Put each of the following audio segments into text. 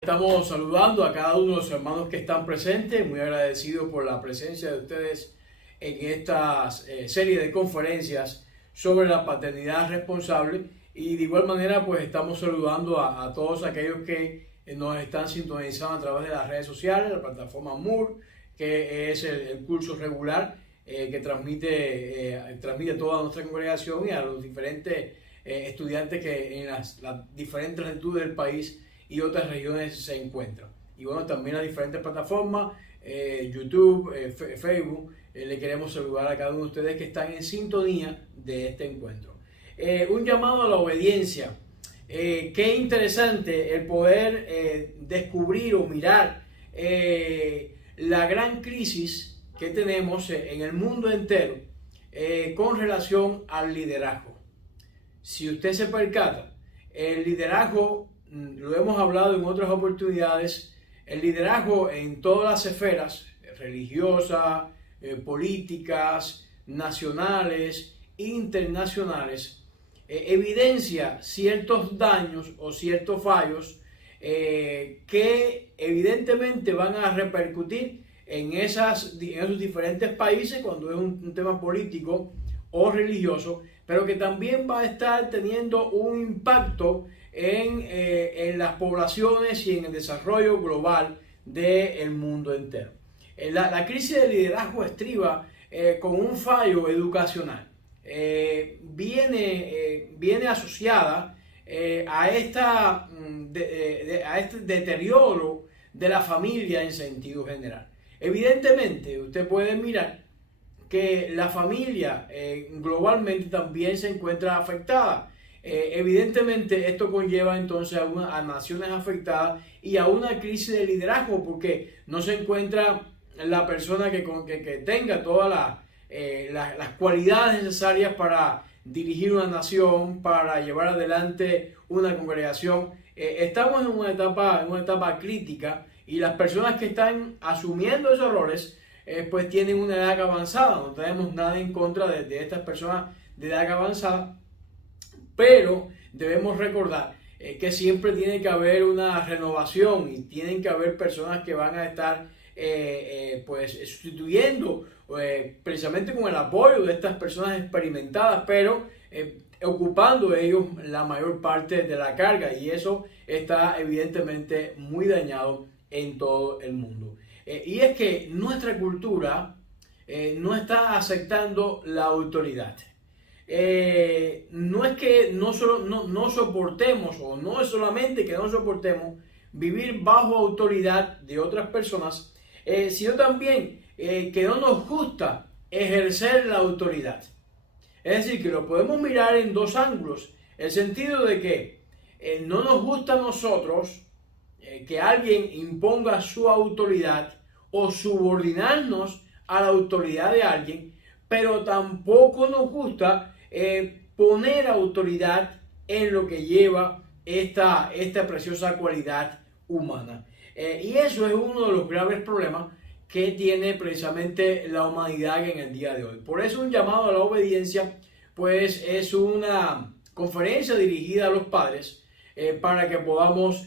Estamos saludando a cada uno de los hermanos que están presentes, muy agradecidos por la presencia de ustedes en esta serie de conferencias sobre la paternidad responsable, y de igual manera pues estamos saludando a todos aquellos que nos están sintonizando a través de las redes sociales, la plataforma Moore, que es el curso regular que transmite toda nuestra congregación y a los diferentes estudiantes que en las diferentes latitudes del país y otras regiones se encuentran. Y bueno, también las diferentes plataformas, YouTube, Facebook, le queremos saludar a cada uno de ustedes que están en sintonía de este encuentro. Un llamado a la obediencia. Qué interesante el poder descubrir o mirar la gran crisis que tenemos en el mundo entero con relación al liderazgo. Si usted se percata, el liderazgo, lo hemos hablado en otras oportunidades, el liderazgo en todas las esferas, religiosas, políticas, nacionales, internacionales, evidencia ciertos daños o ciertos fallos que evidentemente van a repercutir en esos diferentes países cuando es un tema político o religioso, pero que también va a estar teniendo un impacto en las poblaciones y en el desarrollo global del mundo entero. La crisis de liderazgo estriba con un fallo educacional. Viene asociada a este deterioro de la familia en sentido general. Evidentemente, usted puede mirar que la familia globalmente también se encuentra afectada. Evidentemente esto conlleva entonces a naciones afectadas y a una crisis de liderazgo, porque no se encuentra la persona que tenga todas las cualidades necesarias para dirigir una nación, para llevar adelante una congregación. Estamos en una etapa crítica, y las personas que están asumiendo esos roles pues tienen una edad avanzada. No tenemos nada en contra de estas personas de edad avanzada, pero debemos recordar que siempre tiene que haber una renovación y tienen que haber personas que van a estar pues sustituyendo precisamente con el apoyo de estas personas experimentadas, pero ocupando ellos la mayor parte de la carga, y eso está evidentemente muy dañado en todo el mundo. Y es que nuestra cultura no está aceptando la autoridad. No es que no soportemos, o no es solamente que no soportemos vivir bajo autoridad de otras personas, sino también que no nos gusta ejercer la autoridad. Es decir, que lo podemos mirar en dos ángulos: el sentido de que no nos gusta a nosotros que alguien imponga su autoridad o subordinarnos a la autoridad de alguien, pero tampoco nos gusta poner autoridad en lo que lleva esta preciosa cualidad humana. Y eso es uno de los graves problemas que tiene precisamente la humanidad en el día de hoy. Por eso un llamado a la obediencia, pues es una conferencia dirigida a los padres para que podamos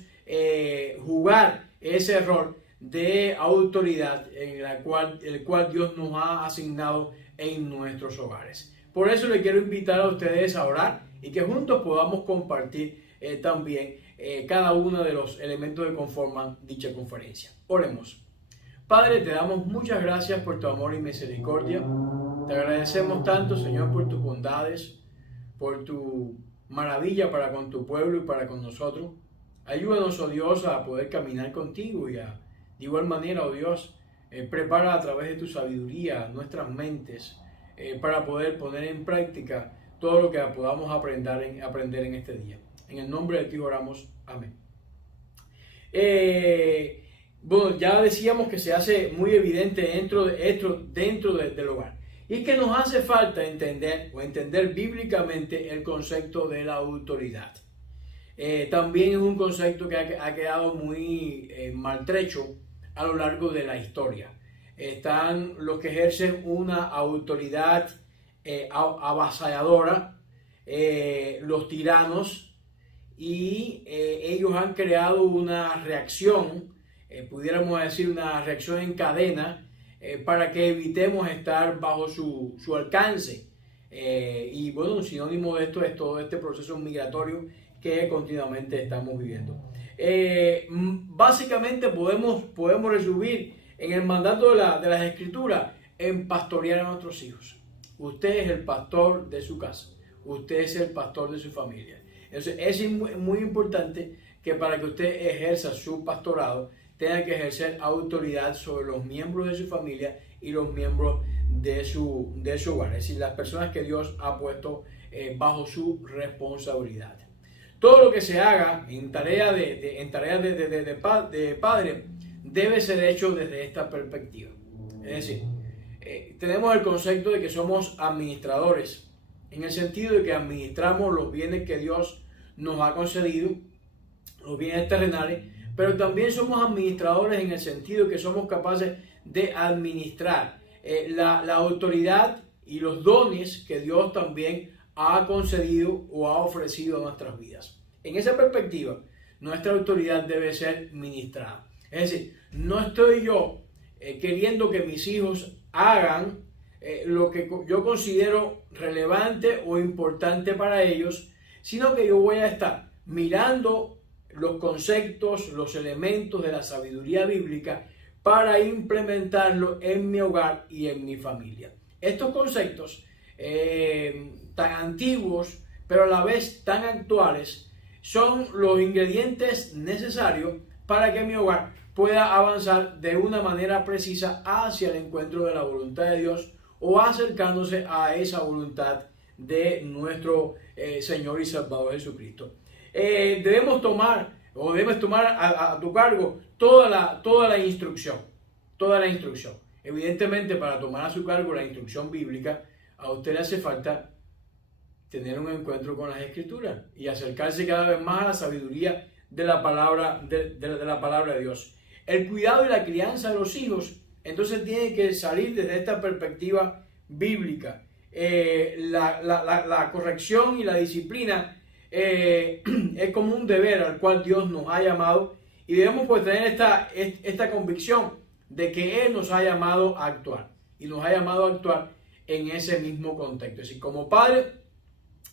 jugar ese rol de autoridad el cual Dios nos ha asignado en nuestros hogares. Por eso le quiero invitar a ustedes a orar y que juntos podamos compartir también cada uno de los elementos que conforman dicha conferencia. Oremos. Padre, te damos muchas gracias por tu amor y misericordia. Te agradecemos tanto, Señor, por tus bondades, por tu maravilla para con tu pueblo y para con nosotros. Ayúdanos, oh Dios, a poder caminar contigo, y de igual manera, oh Dios, prepara a través de tu sabiduría nuestras mentes para poder poner en práctica todo lo que podamos aprender en este día. En el nombre de ti oramos. Amén. Bueno, ya decíamos que se hace muy evidente dentro del hogar. Y es que nos hace falta entender bíblicamente el concepto de la autoridad. También es un concepto que ha quedado muy maltrecho a lo largo de la historia. están los que ejercen una autoridad avasalladora, los tiranos, y ellos han creado una reacción, pudiéramos decir una reacción en cadena, para que evitemos estar bajo su alcance. Y bueno, un sinónimo de esto es todo este proceso migratorio que continuamente estamos viviendo. Básicamente podemos resumir en el mandato de las Escrituras en pastorear a nuestros hijos. Usted es el pastor de su casa, usted es el pastor de su familia. Entonces es muy importante que para que usted ejerza su pastorado tenga que ejercer autoridad sobre los miembros de su familia y los miembros de su hogar, es decir, las personas que Dios ha puesto bajo su responsabilidad. Todo lo que se haga en tarea de padre debe ser hecho desde esta perspectiva. Es decir, tenemos el concepto de que somos administradores, en el sentido de que administramos los bienes que Dios nos ha concedido, los bienes terrenales, pero también somos administradores en el sentido de que somos capaces de administrar la autoridad y los dones que Dios también ha concedido o ha ofrecido a nuestras vidas. En esa perspectiva, nuestra autoridad debe ser ministrada. Es decir, no estoy yo queriendo que mis hijos hagan lo que yo considero relevante o importante para ellos, sino que yo voy a estar mirando los conceptos, los elementos de la sabiduría bíblica para implementarlo en mi hogar y en mi familia. Estos conceptos tan antiguos, pero a la vez tan actuales, son los ingredientes necesarios para que mi hogar pueda avanzar de una manera precisa hacia el encuentro de la voluntad de Dios o acercándose a esa voluntad de nuestro Señor y Salvador Jesucristo. Debes tomar a tu cargo toda la instrucción. Evidentemente, para tomar a su cargo la instrucción bíblica, a usted le hace falta tener un encuentro con las Escrituras y acercarse cada vez más a la sabiduría de la palabra de la palabra de Dios. El cuidado y la crianza de los hijos, entonces, tiene que salir desde esta perspectiva bíblica. La corrección y la disciplina es como un deber al cual Dios nos ha llamado, y debemos pues tener esta convicción de que Él nos ha llamado a actuar, y nos ha llamado a actuar en ese mismo contexto. Es decir, como padre,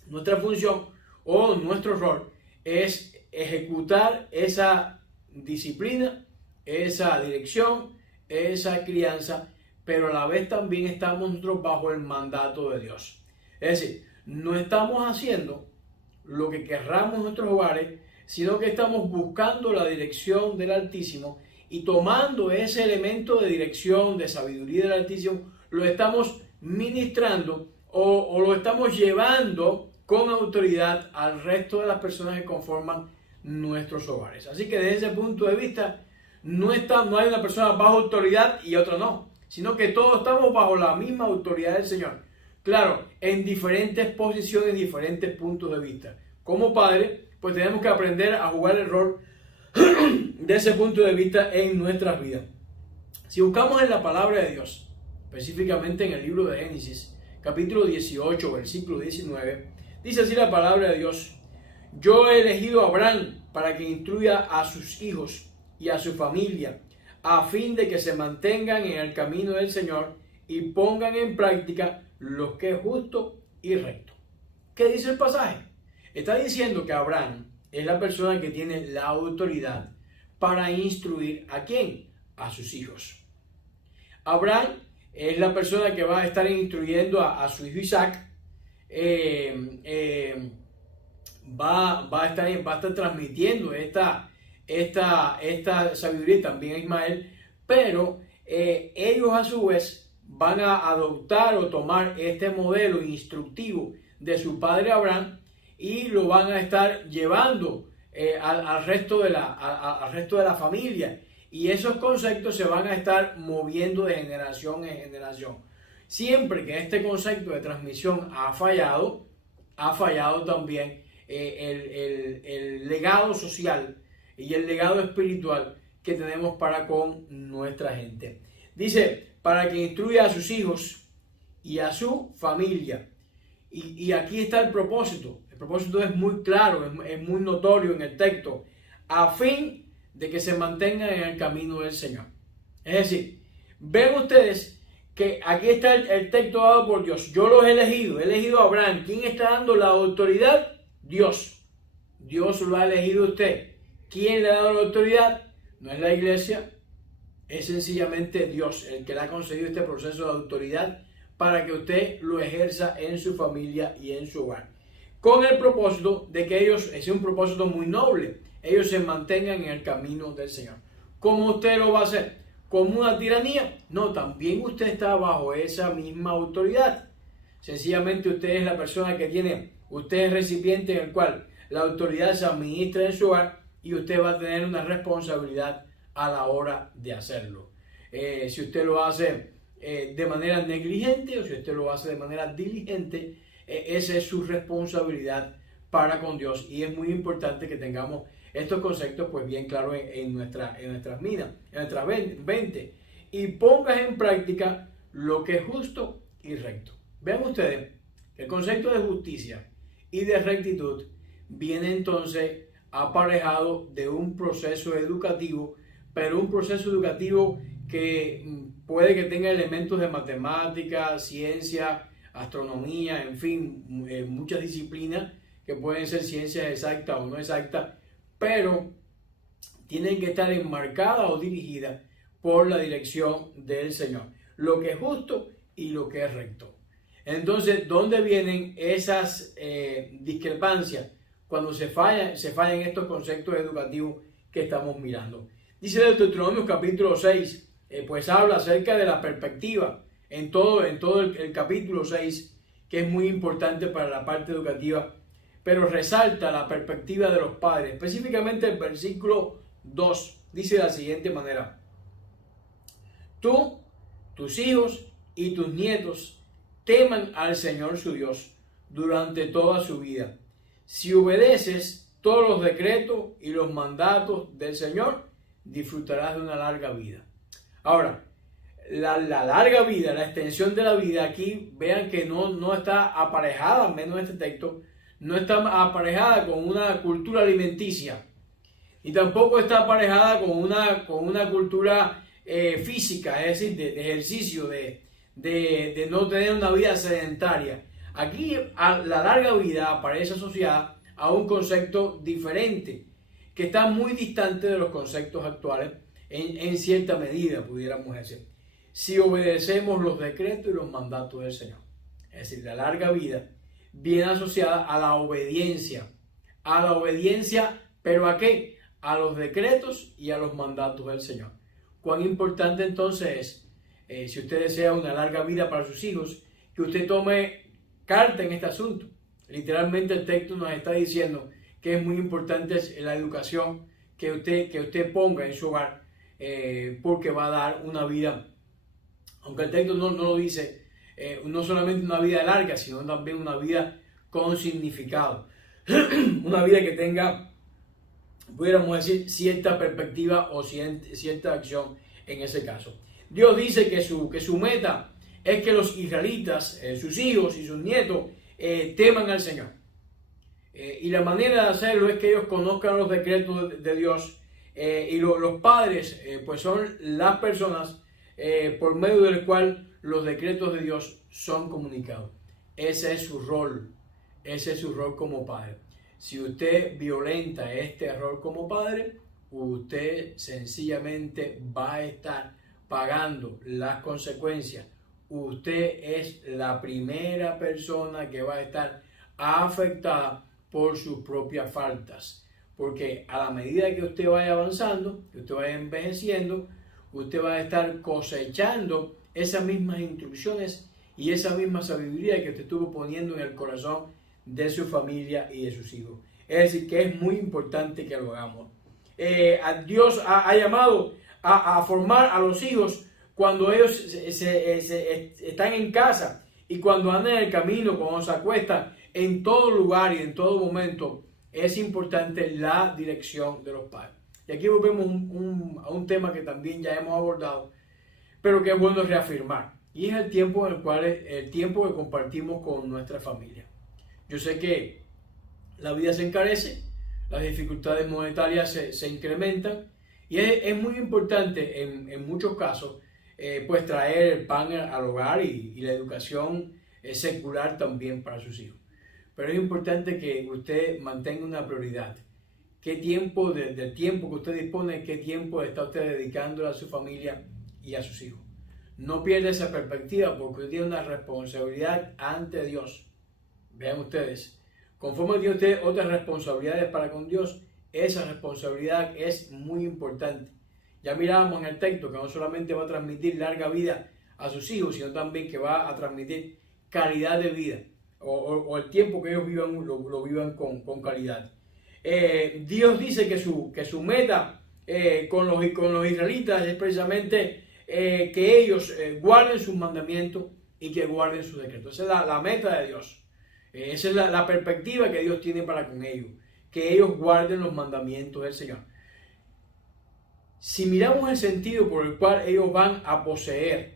nuestra función o nuestro rol es ejecutar esa disciplina, esa dirección, esa crianza, pero a la vez también estamos nosotros bajo el mandato de Dios. Es decir, no estamos haciendo lo que querramos en nuestros hogares, sino que estamos buscando la dirección del Altísimo y tomando ese elemento de dirección, de sabiduría del Altísimo, lo estamos ministrando o lo estamos llevando con autoridad al resto de las personas que conforman nuestros hogares. Así que desde ese punto de vista, no hay una persona bajo autoridad y otra no, sino que todos estamos bajo la misma autoridad del Señor. Claro, en diferentes posiciones, diferentes puntos de vista. Como padre, pues tenemos que aprender a jugar el rol de ese punto de vista en nuestras vidas. Si buscamos en la palabra de Dios, específicamente en el libro de Génesis, capítulo 18, versículo 19, dice así la palabra de Dios: yo he elegido a Abraham para que instruya a sus hijos y a su familia, a fin de que se mantengan en el camino del Señor y pongan en práctica lo que es justo y recto. ¿Qué dice el pasaje? Está diciendo que Abraham es la persona que tiene la autoridad para instruir ¿a quién? A sus hijos. Abraham es la persona que va a estar instruyendo a su hijo Isaac. Va a estar transmitiendo esta sabiduría también a Ismael, pero ellos a su vez van a adoptar o tomar este modelo instructivo de su padre Abraham y lo van a estar llevando al resto de la familia, y esos conceptos se van a estar moviendo de generación en generación. Siempre que este concepto de transmisión ha fallado también el legado social y el legado espiritual que tenemos para con nuestra gente. Dice: para que instruya a sus hijos y a su familia. Y aquí está el propósito. El propósito es muy claro, es muy notorio en el texto, a fin de que se mantengan en el camino del Señor. Es decir, ven ustedes que aquí está el texto dado por Dios. Yo los he elegido a Abraham. ¿Quién está dando la autoridad? Dios. Dios lo ha elegido a usted. ¿Quién le ha dado la autoridad? No es la iglesia, es sencillamente Dios el que le ha concedido este proceso de autoridad para que usted lo ejerza en su familia y en su hogar. Con el propósito de que ellos, es un propósito muy noble, ellos se mantengan en el camino del Señor. ¿Cómo usted lo va a hacer? ¿Como una tiranía? No, también usted está bajo esa misma autoridad. Sencillamente usted es la persona que tiene, usted es el recipiente en el cual la autoridad se administra en su hogar y usted va a tener una responsabilidad a la hora de hacerlo. Si usted lo hace de manera negligente o si usted lo hace de manera diligente, esa es su responsabilidad para con Dios, y es muy importante que tengamos estos conceptos pues bien claros en nuestras minas, en nuestras mente, y pongas en práctica lo que es justo y recto. Vean ustedes, el concepto de justicia y de rectitud viene entonces aparejado de un proceso educativo, pero un proceso educativo que puede que tenga elementos de matemática, ciencia, astronomía, en fin, muchas disciplinas que pueden ser ciencias exactas o no exactas, pero tienen que estar enmarcadas o dirigidas por la dirección del Señor, lo que es justo y lo que es recto. Entonces, ¿dónde vienen esas discrepancias cuando se fallan estos conceptos educativos que estamos mirando? Dice Deuteronomio capítulo 6, pues habla acerca de la perspectiva en todo el capítulo 6, que es muy importante para la parte educativa, pero resalta la perspectiva de los padres. Específicamente el versículo 2 dice de la siguiente manera: tú, tus hijos y tus nietos teman al Señor su Dios durante toda su vida. Si obedeces todos los decretos y los mandatos del Señor, disfrutarás de una larga vida. Ahora, la larga vida, la extensión de la vida, aquí vean que no está aparejada, al menos en este texto, no está aparejada con una cultura alimenticia, y tampoco está aparejada con una cultura física, es decir, de ejercicio, de no tener una vida sedentaria. Aquí la larga vida aparece asociada a un concepto diferente, que está muy distante de los conceptos actuales en cierta medida, pudiéramos decir. Si obedecemos los decretos y los mandatos del Señor. Es decir, la larga vida viene asociada a la obediencia, ¿pero a qué? A los decretos y a los mandatos del Señor. Cuán importante entonces es, si usted desea una larga vida para sus hijos, que usted tome carta en este asunto. Literalmente el texto nos está diciendo que es muy importante la educación que usted ponga en su hogar, porque va a dar una vida, aunque el texto no lo dice, no solamente una vida larga, sino también una vida con significado. Una vida que tenga, pudiéramos decir, cierta perspectiva o cierta acción en ese caso. Dios dice que su meta es que los israelitas, sus hijos y sus nietos, teman al Señor. Y la manera de hacerlo es que ellos conozcan los decretos de Dios, y los padres pues son las personas por medio del cual los decretos de Dios son comunicados. Ese es su rol como padre. Si usted violenta este rol como padre, usted sencillamente va a estar pagando las consecuencias. Usted es la primera persona que va a estar afectada por sus propias faltas, porque a la medida que usted vaya avanzando, que usted vaya envejeciendo, usted va a estar cosechando esas mismas instrucciones y esa misma sabiduría que usted estuvo poniendo en el corazón de su familia y de sus hijos. Es decir, que es muy importante que lo hagamos. Dios ha llamado a formar a los hijos cuando ellos están en casa y cuando andan en el camino, cuando se acuestan, en todo lugar y en todo momento. Es importante la dirección de los padres. Y aquí volvemos a un tema que también ya hemos abordado, pero que es bueno reafirmar. Y es el tiempo en el tiempo que compartimos con nuestra familia. Yo sé que la vida se encarece, las dificultades monetarias se incrementan y es muy importante en muchos casos pues traer el pan al hogar y la educación secular también para sus hijos. Pero es importante que usted mantenga una prioridad. ¿Qué tiempo, del tiempo que usted dispone, qué tiempo está usted dedicándole a su familia y a sus hijos? No pierda esa perspectiva porque usted tiene una responsabilidad ante Dios. Vean ustedes, conforme tiene usted otras responsabilidades para con Dios, esa responsabilidad es muy importante. Ya mirábamos en el texto que no solamente va a transmitir larga vida a sus hijos, sino también que va a transmitir calidad de vida o el tiempo que ellos vivan lo vivan con calidad. Dios dice que su meta con los israelitas es precisamente que ellos guarden sus mandamientos y que guarden sus decretos. Esa es la meta de Dios. Esa es la perspectiva que Dios tiene para con ellos, que ellos guarden los mandamientos del Señor. Si miramos el sentido por el cual ellos van a poseer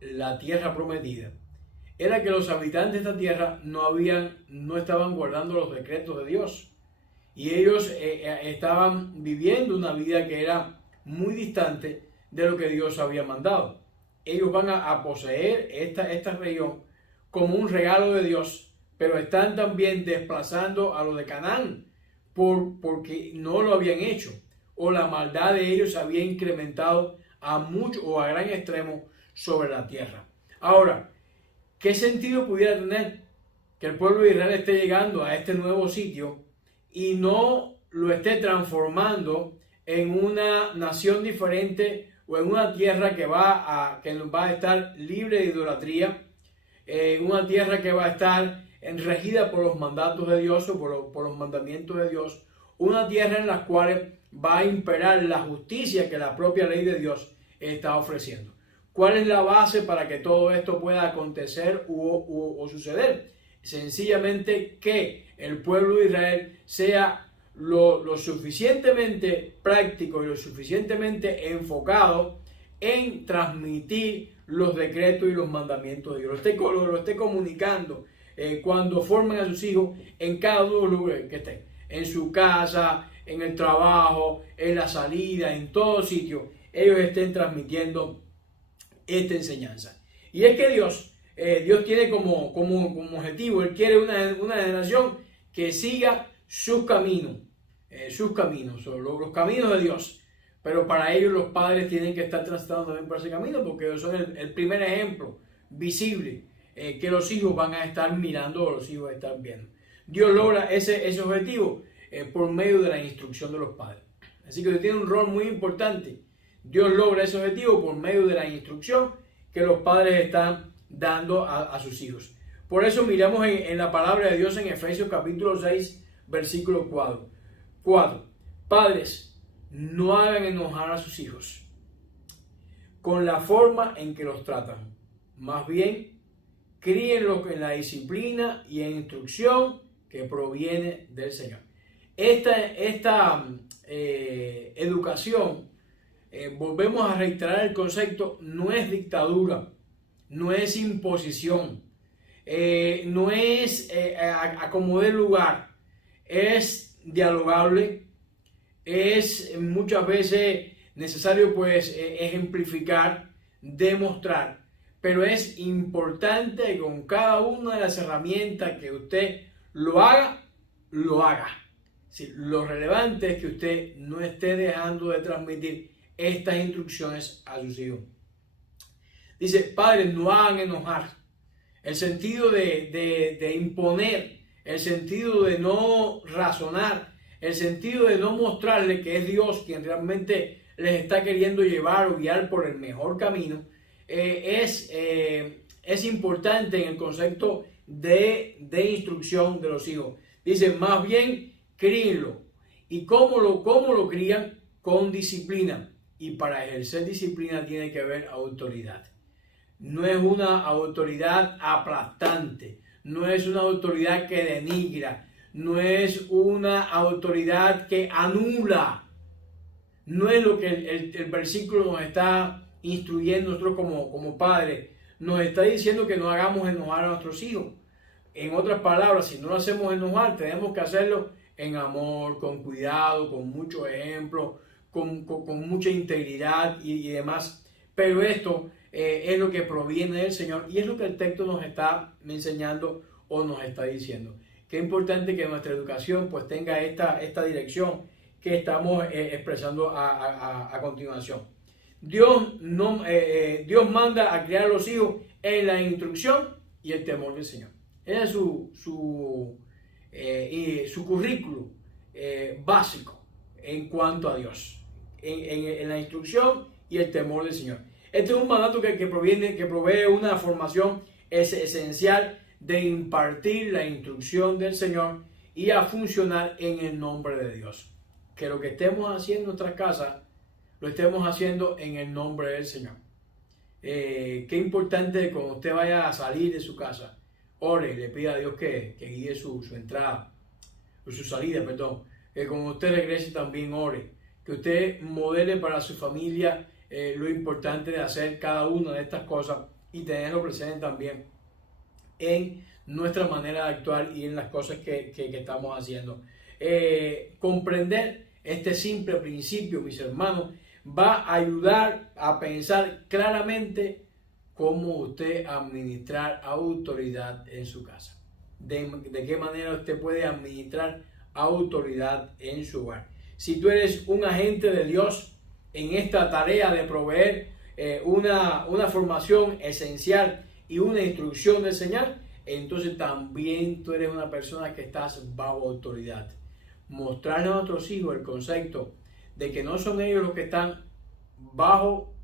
la tierra prometida, era que los habitantes de esta tierra no estaban guardando los decretos de Dios y ellos estaban viviendo una vida que era muy distante de lo que Dios había mandado. Ellos van a poseer esta región como un regalo de Dios, pero están también desplazando a los de Canaán porque no lo habían hecho, o la maldad de ellos se había incrementado a mucho o a gran extremo sobre la tierra. Ahora, ¿qué sentido pudiera tener que el pueblo de Israel esté llegando a este nuevo sitio y no lo esté transformando en una nación diferente o en una tierra que va a estar libre de idolatría, en una tierra que va a estar regida por los mandatos de Dios o por los mandamientos de Dios, una tierra en la cual va a imperar la justicia que la propia ley de Dios está ofreciendo? ¿Cuál es la base para que todo esto pueda acontecer o suceder? Sencillamente que el pueblo de Israel sea lo suficientemente práctico y lo suficientemente enfocado en transmitir los decretos y los mandamientos de Dios. Lo esté comunicando cuando formen a sus hijos en cada uno de los lugares que estén. En su casa, en el trabajo, en la salida, en todo sitio, ellos estén transmitiendo esta enseñanza. Y es que Dios tiene como objetivo, Él quiere una generación que siga sus caminos, los caminos de Dios. Pero para ellos los padres tienen que estar transitando también por ese camino, porque ellos son el primer ejemplo visible que los hijos van a estar mirando o los hijos están viendo. Dios logra ese objetivo por medio de la instrucción de los padres. Así que tiene un rol muy importante. Dios logra ese objetivo por medio de la instrucción que los padres están dando a sus hijos. Por eso miramos en la palabra de Dios en Efesios capítulo 6, versículo 4. Padres, no hagan enojar a sus hijos con la forma en que los tratan. Más bien, críenlos en la disciplina y en instrucción que proviene del Señor. Esta educación, volvemos a reiterar el concepto, no es dictadura, no es imposición, no es a como dé lugar, es dialogable, es muchas veces necesario pues ejemplificar, demostrar, pero es importante que con cada una de las herramientas que usted lo haga. Sí, lo relevante es que usted no esté dejando de transmitir estas instrucciones a sus hijos. Dice, padres, no hagan enojar. El sentido de imponer, el sentido de no razonar, el sentido de no mostrarle que es Dios quien realmente les está queriendo llevar o guiar por el mejor camino, es importante en el concepto de instrucción de los hijos. Dice, más bien, críenlo. ¿Y cómo lo crían? Con disciplina. Y para ejercer disciplina tiene que haber autoridad. No es una autoridad aplastante, no es una autoridad que denigra, no es una autoridad que anula. No es lo que el versículo nos está instruyendo nosotros como padres, nos está diciendo que no hagamos enojar a nuestros hijos. En otras palabras, si no lo hacemos enojar, tenemos que hacerlo en amor, con cuidado, con muchos ejemplos, con mucha integridad y demás. Pero esto es lo que proviene del Señor y es lo que el texto nos está enseñando o nos está diciendo. Qué importante que nuestra educación pues tenga esta dirección que estamos expresando a continuación. Dios manda a criar a los hijos en la instrucción y el temor del Señor. Ese es su currículo básico en cuanto a Dios, en la instrucción y el temor del Señor. Este es un mandato que provee una formación esencial de impartir la instrucción del Señor y a funcionar en el nombre de Dios. Que lo que estemos haciendo en nuestras casas lo estemos haciendo en el nombre del Señor. Qué importante cuando usted vaya a salir de su casa, ore y le pida a Dios que guíe su entrada, o su salida, perdón. Que cuando usted regrese también ore. Que usted modele para su familia lo importante de hacer cada una de estas cosas y tenerlo presente también en nuestra manera de actuar y en las cosas que estamos haciendo. Comprender este simple principio, mis hermanos, va a ayudar a pensar claramente cómo usted administrar autoridad en su casa. De qué manera usted puede administrar autoridad en su hogar. Si tú eres un agente de Dios en esta tarea de proveer una formación esencial y una instrucción del Señor, entonces también tú eres una persona que estás bajo autoridad. Mostrarle a nuestros hijos el concepto de que no son ellos los que están bajo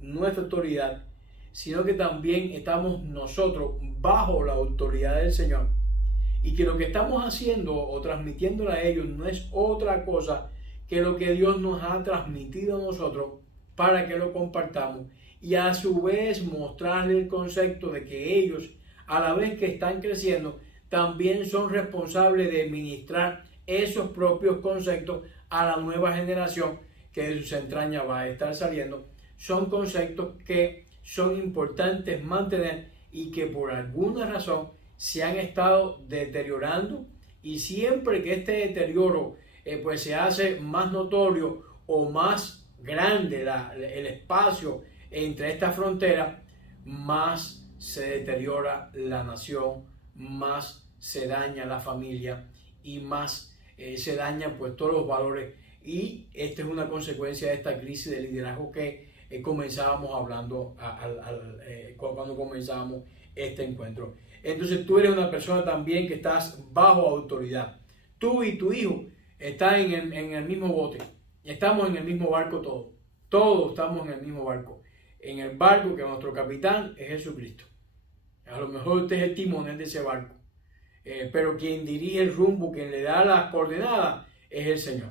nuestra autoridad, sino que también estamos nosotros bajo la autoridad del Señor, y que lo que estamos haciendo o transmitiéndole a ellos no es otra cosa que lo que Dios nos ha transmitido a nosotros para que lo compartamos, y a su vez mostrarle el concepto de que ellos, a la vez que están creciendo, también son responsables de ministrar esos propios conceptos a la nueva generación que de sus entrañas va a estar saliendo. Son conceptos que son importantes mantener y que por alguna razón se han estado deteriorando, y siempre que este deterioro pues se hace más notorio o más grande el espacio entre estas fronteras, más se deteriora la nación, más se daña la familia y más se dañan pues todos los valores, y esta es una consecuencia de esta crisis de liderazgo que comenzábamos hablando cuando comenzábamos este encuentro. Entonces tú eres una persona también que estás bajo autoridad. Tú y tu hijo están en el mismo bote, estamos en el mismo barco todos estamos en el mismo barco, en el barco que nuestro capitán es Jesucristo. A lo mejor usted es el timonel de ese barco, pero quien dirige el rumbo, quien le da las coordenadas es el Señor.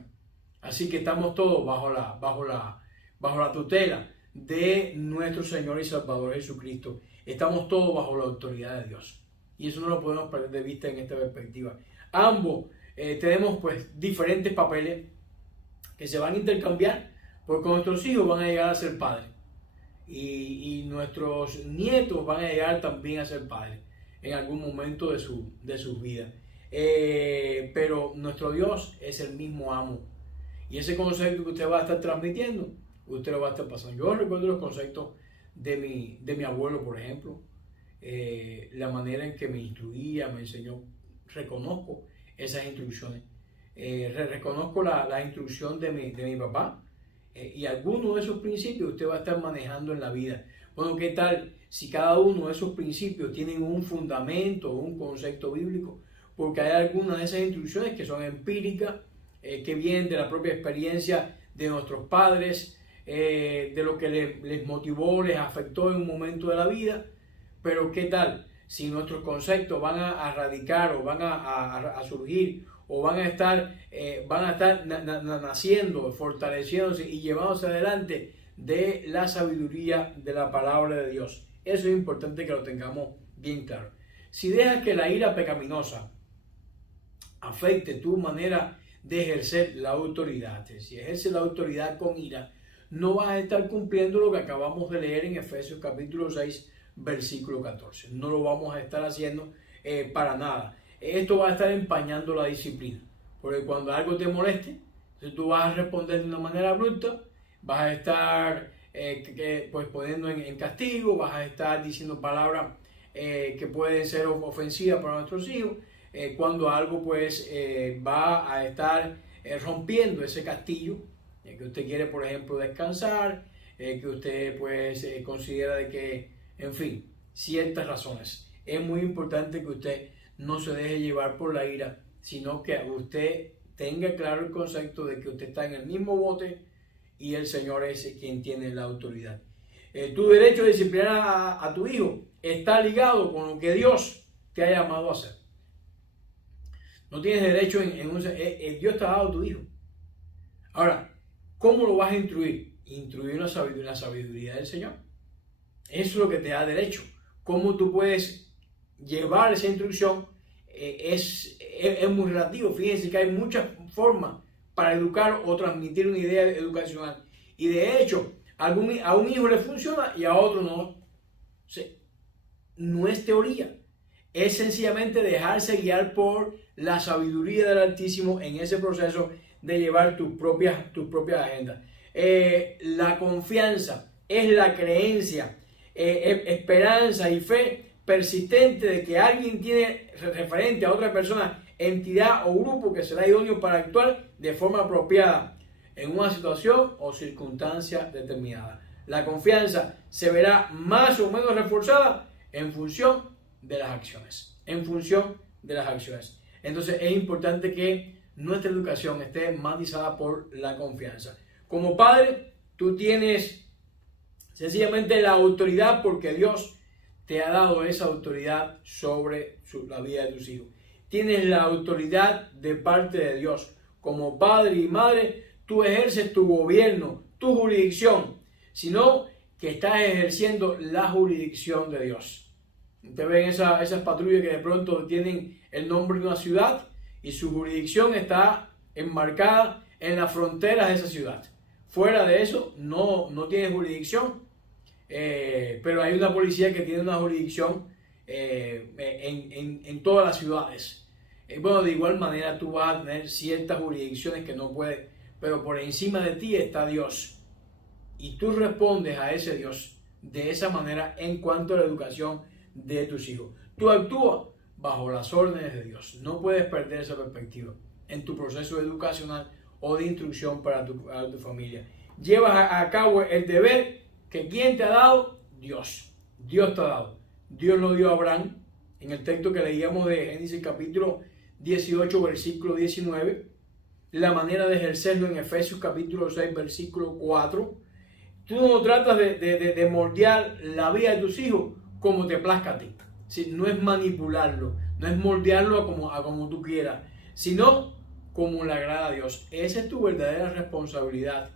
Así que estamos todos bajo la tutela de nuestro Señor y Salvador Jesucristo. Estamos todos bajo la autoridad de Dios, y eso no lo podemos perder de vista en esta perspectiva. Ambos tenemos pues diferentes papeles que se van a intercambiar, porque nuestros hijos van a llegar a ser padres y nuestros nietos van a llegar también a ser padres en algún momento de sus vidas. Pero nuestro Dios es el mismo amo, y ese concepto que usted va a estar transmitiendo, usted lo va a estar pasando. Yo recuerdo los conceptos de mi abuelo, por ejemplo, la manera en que me instruía, me enseñó. Reconozco esas instrucciones, reconozco la instrucción de mi papá, y algunos de esos principios usted va a estar manejando en la vida. Bueno, ¿qué tal si cada uno de esos principios tienen un fundamento, un concepto bíblico? Porque hay algunas de esas instrucciones que son empíricas, que vienen de la propia experiencia de nuestros padres, de lo que les motivó, les afectó en un momento de la vida. Pero ¿qué tal si nuestros conceptos van a radicar o van a surgir o van a estar naciendo, fortaleciéndose y llevándose adelante de la sabiduría de la palabra de Dios? Eso es importante que lo tengamos bien claro. Si dejas que la ira pecaminosa afecte tu manera de ejercer la autoridad, si ejerces la autoridad con ira, no vas a estar cumpliendo lo que acabamos de leer en Efesios capítulo 6, versículo 14. No lo vamos a estar haciendo para nada. Esto va a estar empañando la disciplina, porque cuando algo te moleste, tú vas a responder de una manera abrupta, vas a estar pues poniendo en castigo, vas a estar diciendo palabras que pueden ser ofensivas para nuestros hijos, cuando algo pues va a estar rompiendo ese castillo, que usted quiere, por ejemplo, descansar, que usted pues considera de que, en fin, ciertas razones. Es muy importante que usted no se deje llevar por la ira, sino que usted tenga claro el concepto de que usted está en el mismo bote y el Señor es quien tiene la autoridad. Tu derecho de disciplinar a tu hijo está ligado con lo que Dios te ha llamado a hacer. No tienes derecho Dios te ha dado a tu hijo. Ahora, ¿cómo lo vas a instruir? Instruir la sabiduría del Señor. Eso es lo que te da derecho. ¿Cómo tú puedes llevar esa instrucción? Es muy relativo. Fíjense que hay muchas formas para educar o transmitir una idea educacional. Y de hecho, a un hijo le funciona y a otro no. Sí. No es teoría. Es sencillamente dejarse guiar por la sabiduría del Altísimo en ese proceso de llevar tus propias agendas. La confianza es la creencia, esperanza y fe persistente de que alguien tiene referente a otra persona, entidad o grupo que será idóneo para actuar de forma apropiada en una situación o circunstancia determinada. La confianza se verá más o menos reforzada en función de las acciones. Entonces es importante que nuestra educación esté matizada por la confianza. Como padre, tú tienes sencillamente la autoridad porque Dios te ha dado esa autoridad sobre la vida de tus hijos. Tienes la autoridad de parte de Dios. Como padre y madre, tú ejerces tu gobierno, tu jurisdicción, sino que estás ejerciendo la jurisdicción de Dios. Ustedes ven esas patrullas que de pronto tienen el nombre de una ciudad y su jurisdicción está enmarcada en las fronteras de esa ciudad. Fuera de eso, no tiene jurisdicción, pero hay una policía que tiene una jurisdicción en todas las ciudades. Bueno, de igual manera tú vas a tener ciertas jurisdicciones que no puedes, pero por encima de ti está Dios. Y tú respondes a ese Dios de esa manera en cuanto a la educación de tus hijos. Tú actúas bajo las órdenes de Dios. No puedes perder esa perspectiva en tu proceso educacional o de instrucción para tu familia. Llevas a cabo el deber que ¿quién te ha dado? Dios. Dios te ha dado. Dios lo dio a Abraham en el texto que leíamos de Génesis capítulo 18, versículo 19. La manera de ejercerlo en Efesios capítulo 6, versículo 4. Tú no tratas de moldear la vida de tus hijos como te plazca a ti. ¿Sí? No es manipularlo, no es moldearlo a como tú quieras, sino como le agrada a Dios. Esa es tu verdadera responsabilidad.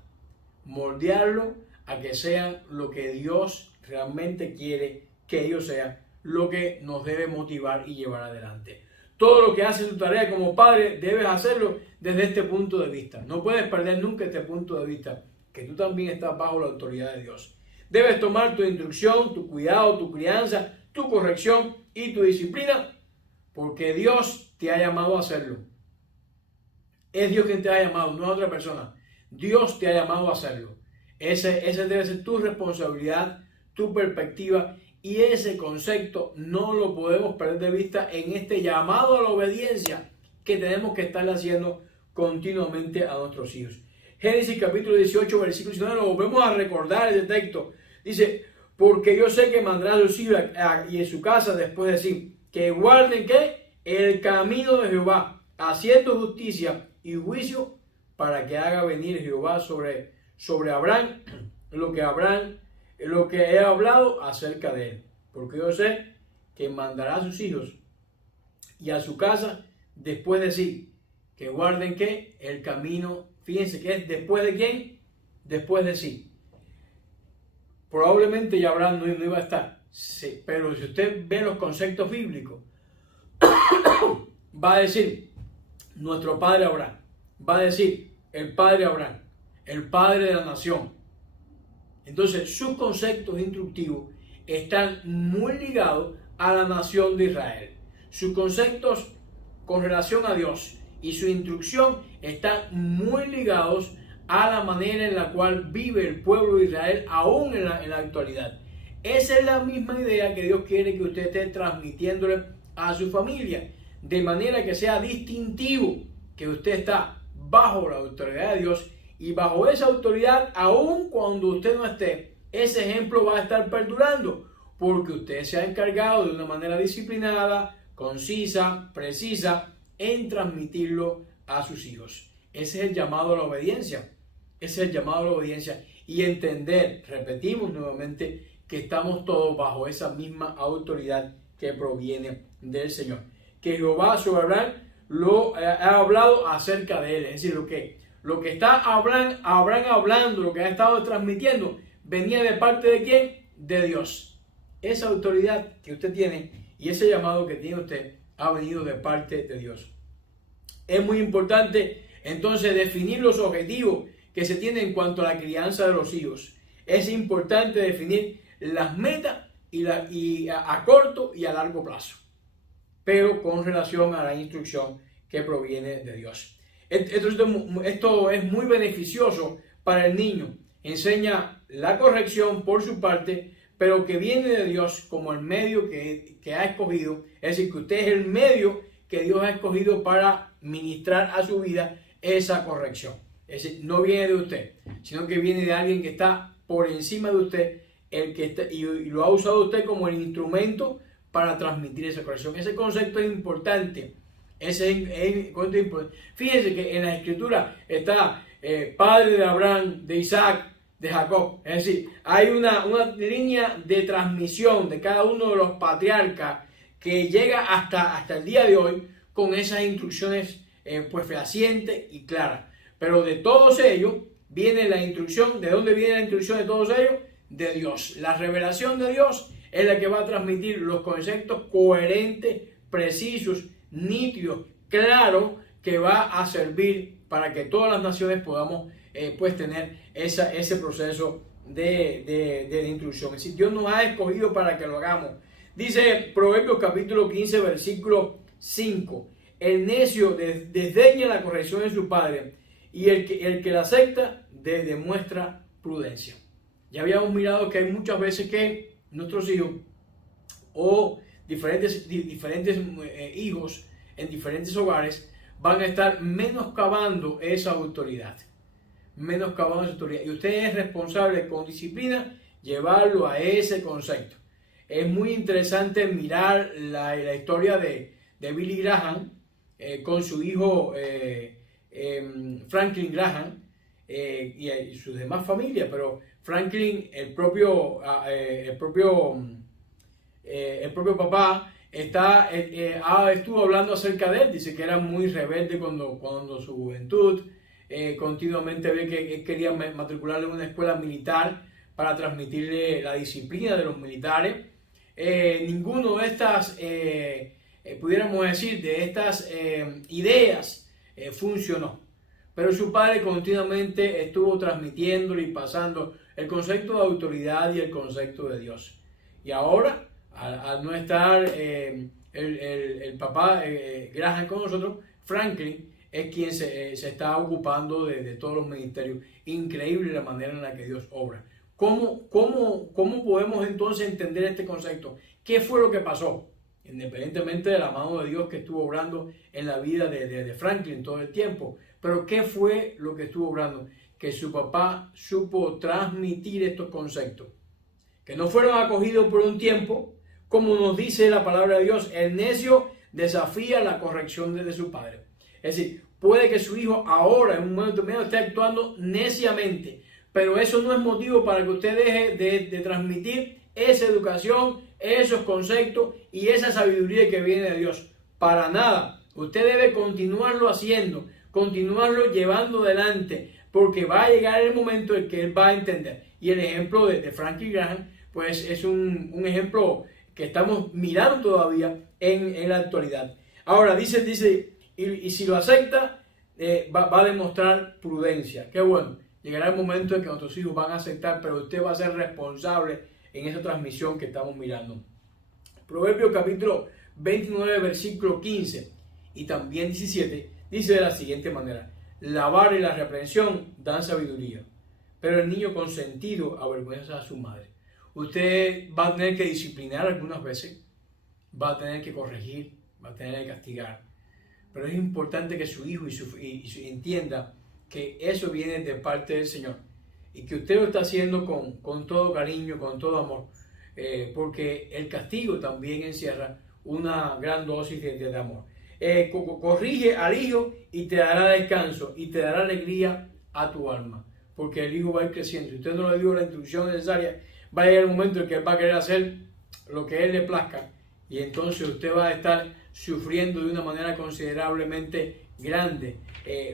Moldearlo a que sean lo que Dios realmente quiere que ellos sean, lo que nos debe motivar y llevar adelante. Todo lo que haces tu tarea como padre, debes hacerlo desde este punto de vista. No puedes perder nunca este punto de vista, que tú también estás bajo la autoridad de Dios. Debes tomar tu instrucción, tu cuidado, tu crianza, tu corrección y tu disciplina, porque Dios te ha llamado a hacerlo. Es Dios quien te ha llamado, no es otra persona. Dios te ha llamado a hacerlo. Ese debe ser tu responsabilidad, tu perspectiva, y ese concepto no lo podemos perder de vista en este llamado a la obediencia que tenemos que estar haciendo continuamente a nuestros hijos. Génesis capítulo 18, versículo 19, lo volvemos a recordar ese texto. Dice, porque yo sé que mandará a sus hijos y en su casa después de sí, que guarden ¿qué? El camino de Jehová, haciendo justicia y juicio, para que haga venir Jehová sobre Abraham lo que he hablado acerca de él. Porque yo sé que mandará a sus hijos y a su casa después de sí, que guarden ¿qué? El camino. Fíjense que es después de quién, después de sí. Probablemente ya Abraham no iba a estar, sí, pero si usted ve los conceptos bíblicos, va a decir nuestro padre Abraham, va a decir el padre Abraham, el padre de la nación. Entonces, sus conceptos instructivos están muy ligados a la nación de Israel. Sus conceptos con relación a Dios y su instrucción están muy ligados a la manera en la cual vive el pueblo de Israel aún en la actualidad. Esa es la misma idea que Dios quiere que usted esté transmitiéndole a su familia, de manera que sea distintivo que usted está bajo la autoridad de Dios, y bajo esa autoridad, aun cuando usted no esté, ese ejemplo va a estar perdurando, porque usted se ha encargado de una manera disciplinada, concisa, precisa, en transmitirlo a sus hijos. Ese es el llamado a la obediencia. Ese es el llamado a la obediencia. Y entender, repetimos nuevamente, que estamos todos bajo esa misma autoridad que proviene del Señor. Que Jehová sobre Abraham lo ha hablado acerca de él. Es decir, lo que está Abraham hablando, lo que ha estado transmitiendo, venía de parte de ¿quién? De Dios. Esa autoridad que usted tiene y ese llamado que tiene usted ha venido de parte de Dios. Es muy importante entonces definir los objetivos que se tienen en cuanto a la crianza de los hijos. Es importante definir las metas y a corto y a largo plazo, pero con relación a la instrucción que proviene de Dios. Esto es muy beneficioso para el niño. Enseña la corrección por su parte, pero que viene de Dios como el medio que ha escogido. Es decir, que usted es el medio que Dios ha escogido para ministrar a su vida esa corrección. Es decir, no viene de usted, sino que viene de alguien que está por encima de usted, el que está, y lo ha usado usted como el instrumento para transmitir esa corrección. Ese concepto es importante. Fíjense que en la Escritura está padre de Abraham, de Isaac, de Jacob. Es decir, hay una línea de transmisión de cada uno de los patriarcas que llega hasta el día de hoy con esas instrucciones pues fehacientes y claras. Pero de todos ellos viene la instrucción. ¿De dónde viene la instrucción de todos ellos? De Dios. La revelación de Dios es la que va a transmitir los conceptos coherentes, precisos, nítidos, claros, que va a servir para que todas las naciones podamos pues tener ese proceso de instrucción. Es decir, Dios nos ha escogido para que lo hagamos. Dice Proverbios capítulo 15, versículo 5. El necio desdeña la corrección de su padre, y el que la acepta demuestra prudencia. Ya habíamos mirado que hay muchas veces que nuestros hijos o diferentes hijos en diferentes hogares van a estar menoscabando esa autoridad. Y usted es responsable con disciplina llevarlo a ese concepto. Es muy interesante mirar la historia de Billy Graham con su hijo Franklin Graham y sus demás familias, pero Franklin, el propio papá estuvo hablando acerca de él. Dice que era muy rebelde cuando su juventud, continuamente ve que él quería matricularle en una escuela militar para transmitirle la disciplina de los militares. Ninguno de estas, pudiéramos decir, de estas ideas funcionó. Pero su padre continuamente estuvo transmitiéndole y pasando el concepto de autoridad y el concepto de Dios. Y ahora, al no estar el papá Graham con nosotros, Franklin es quien se está ocupando de todos los ministerios. Increíble la manera en la que Dios obra. ¿Cómo podemos entonces entender este concepto? ¿Qué fue lo que pasó? Independientemente de la mano de Dios que estuvo obrando en la vida de Franklin todo el tiempo. Pero ¿qué fue lo que estuvo obrando? Que su papá supo transmitir estos conceptos, que no fueron acogidos por un tiempo, como nos dice la palabra de Dios. El necio desafía la corrección de su padre. Es decir, puede que su hijo ahora, en un momento determinado, esté actuando neciamente, pero eso no es motivo para que usted deje de transmitir esa educación, esos conceptos y esa sabiduría que viene de Dios. Para nada. Usted debe continuarlo haciendo, continuarlo llevando adelante, porque va a llegar el momento en que él va a entender. Y el ejemplo de Franklin Graham, pues es un ejemplo que estamos mirando todavía en la actualidad. Ahora dice, y si lo acepta, va a demostrar prudencia. Qué bueno. llegará el momento en que nuestros hijos van a aceptar, pero usted va a ser responsable en esa transmisión que estamos mirando. Proverbios capítulo 29, versículo 15 y también 17, dice de la siguiente manera: la vara y la reprensión dan sabiduría, pero el niño consentido avergüenza a su madre. Usted va a tener que disciplinar algunas veces, va a tener que corregir, va a tener que castigar, pero es importante que su hijo entienda que eso viene de parte del Señor y que usted lo está haciendo con todo cariño, con todo amor, porque el castigo también encierra una gran dosis de amor. Corrige al hijo y te dará descanso y te dará alegría a tu alma, porque el hijo va a ir creciendo. Si usted no le dio la instrucción necesaria, va a llegar el momento en que él va a querer hacer lo que a él le plazca, y entonces usted va a estar sufriendo de una manera considerablemente grande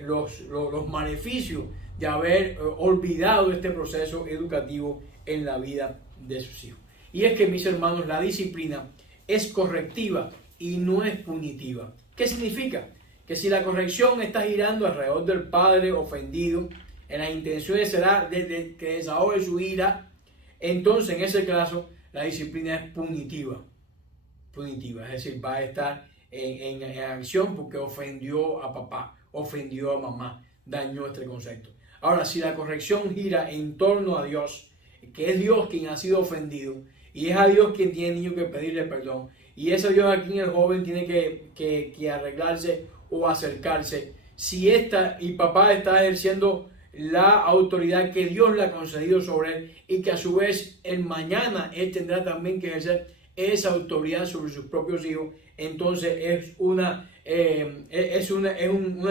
los maleficios de haber olvidado este proceso educativo en la vida de sus hijos. Y es que, mis hermanos, la disciplina es correctiva y no es punitiva. ¿Qué significa? Que si la corrección está girando alrededor del padre ofendido, en las intenciones será de que desahogue su ira, entonces en ese caso la disciplina es punitiva, es decir, va a estar en acción porque ofendió a papá, ofendió a mamá, dañó este concepto. Ahora, si la corrección gira en torno a Dios, que es Dios quien ha sido ofendido, y es a Dios quien tiene el niño que pedirle perdón, y es a Dios a quien el joven tiene que arreglarse o acercarse, si papá está ejerciendo la autoridad que Dios le ha concedido sobre él, y que a su vez el mañana él tendrá también que ejercer esa autoridad sobre sus propios hijos, entonces es una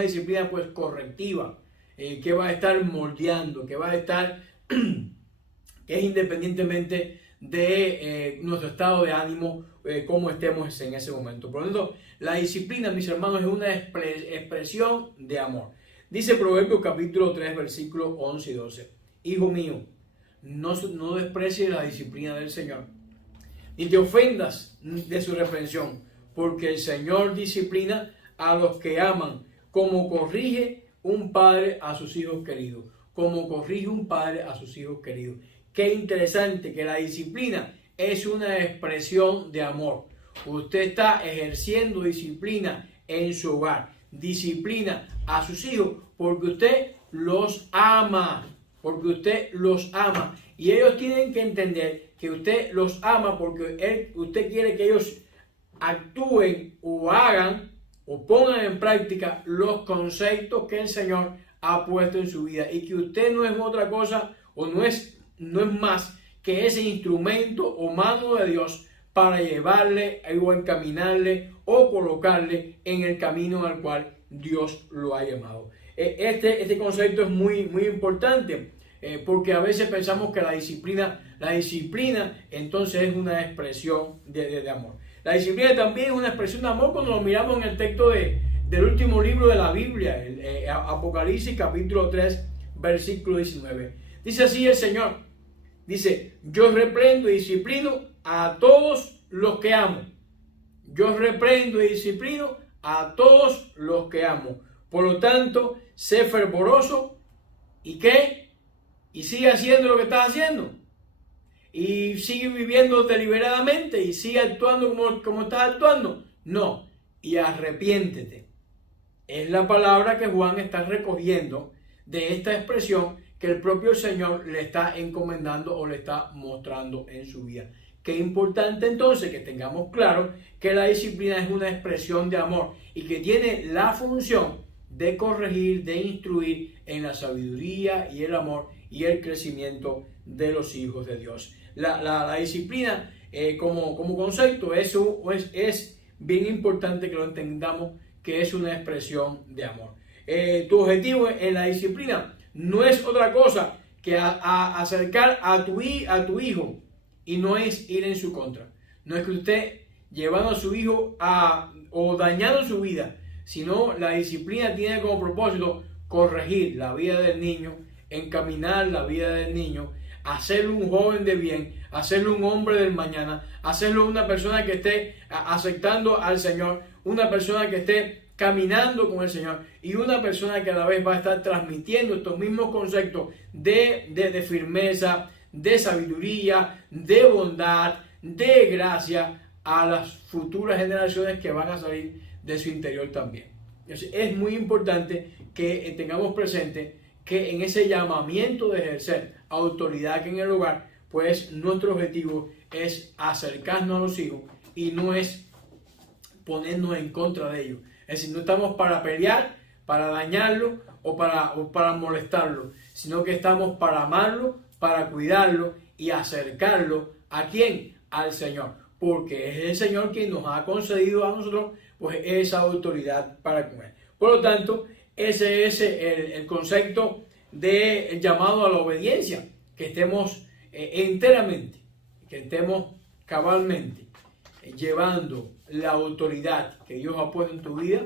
disciplina pues correctiva, que va a estar moldeando, que va a estar que es independientemente de nuestro estado de ánimo, cómo estemos en ese momento. Por lo tanto, la disciplina, mis hermanos, es una expresión de amor. Dice Proverbios capítulo 3, versículos 11 y 12. Hijo mío, no desprecies la disciplina del Señor, ni te ofendas de su reprensión, porque el Señor disciplina a los que aman, como corrige un padre a sus hijos queridos. Como corrige un padre a sus hijos queridos. Qué interesante que la disciplina es una expresión de amor. Usted está ejerciendo disciplina en su hogar, disciplina a sus hijos, porque usted los ama, y ellos tienen que entender que usted los ama porque usted quiere que ellos actúen o hagan o pongan en práctica los conceptos que el Señor ha puesto en su vida, y que usted no es otra cosa o no es más que ese instrumento o mano de Dios para llevarle o encaminarle o colocarle en el camino al cual Dios lo ha llamado. Este concepto es muy importante, porque a veces pensamos que la disciplina entonces es una expresión de amor. La disciplina también es una expresión de amor cuando lo miramos en el texto del último libro de la Biblia, Apocalipsis capítulo 3, versículo 19. Dice así el Señor, dice: yo reprendo y disciplino a todos los que amo. Yo reprendo y disciplino a todos los que amo. Por lo tanto, sé fervoroso y ¿qué? Y sigue haciendo lo que estás haciendo. Y sigue viviendo deliberadamente y sigue actuando como estás actuando. No, y arrepiéntete. Es la palabra que Juan está recogiendo de esta expresión que el propio Señor le está encomendando o le está mostrando en su vida. Qué importante entonces que tengamos claro que la disciplina es una expresión de amor y que tiene la función de corregir, de instruir en la sabiduría y el amor y el crecimiento de los hijos de Dios. La disciplina como concepto es bien importante que lo entendamos, que es una expresión de amor. Tu objetivo en la disciplina no es otra cosa que acercar a tu hijo, y no es ir en su contra. No es que usted llevando a su hijo o dañando su vida, sino la disciplina tiene como propósito corregir la vida del niño, encaminar la vida del niño, hacerlo un joven de bien, hacerlo un hombre del mañana, hacerlo una persona que esté aceptando al Señor, una persona que esté caminando con el Señor, y una persona que a la vez va a estar transmitiendo estos mismos conceptos de firmeza, de sabiduría, de bondad, de gracia a las futuras generaciones que van a salir de su interior también. Entonces, es muy importante que tengamos presente que en ese llamamiento de ejercer autoridad aquí en el hogar, pues nuestro objetivo es acercarnos a los hijos y no es ponernos en contra de ellos. Es decir, no estamos para pelear, para dañarlo o para molestarlo, sino que estamos para amarlo, para cuidarlo y acercarlo ¿a quién? Al Señor, porque es el Señor quien nos ha concedido a nosotros pues esa autoridad para con Él. Por lo tanto, ese es el concepto del llamado a la obediencia, que estemos enteramente, que estemos cabalmente llevando la autoridad que Dios ha puesto en tu vida,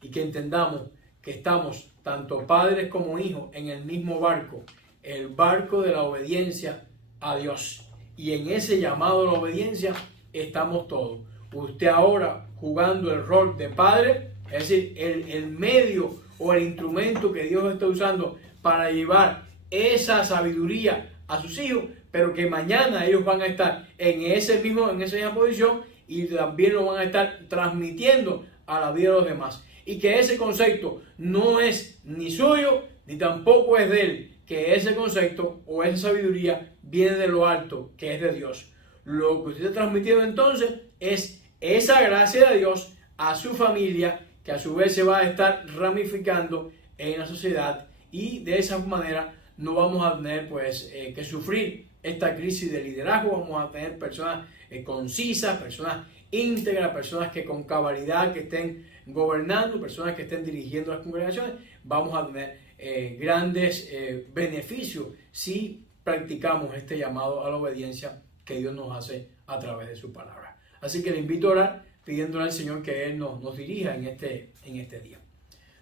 y que entendamos que estamos tanto padres como hijos en el mismo barco, el barco de la obediencia a Dios. Y en ese llamado a la obediencia estamos todos. Usted ahora jugando el rol de padre, es decir, el medio o el instrumento que Dios está usando para llevar esa sabiduría a sus hijos, pero que mañana ellos van a estar en esa misma posición y también lo van a estar transmitiendo a la vida de los demás. Y que ese concepto no es ni suyo ni tampoco es de él, que ese concepto o esa sabiduría viene de lo alto, que es de Dios. Lo que usted está transmitiendo entonces es esa gracia de Dios a su familia, que a su vez se va a estar ramificando en la sociedad, y de esa manera no vamos a tener pues que sufrir esta crisis de liderazgo. Vamos a tener personas concisas, personas íntegras, personas que con cabalidad que estén gobernando, personas que estén dirigiendo las congregaciones. Vamos a tener grandes beneficios si practicamos este llamado a la obediencia que Dios nos hace a través de su palabra. Así que le invito a orar pidiéndole al Señor que Él nos dirija en este día.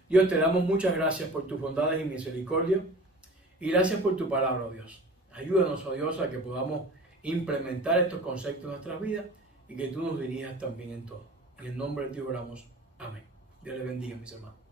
Dios, te damos muchas gracias por tus bondades y misericordia, y gracias por tu palabra, oh Dios. Ayúdanos, oh Dios, a que podamos implementar estos conceptos en nuestras vidas y que tú nos dirijas también en todo. En el nombre de Dios oramos. Amén. Dios les bendiga, mis hermanos.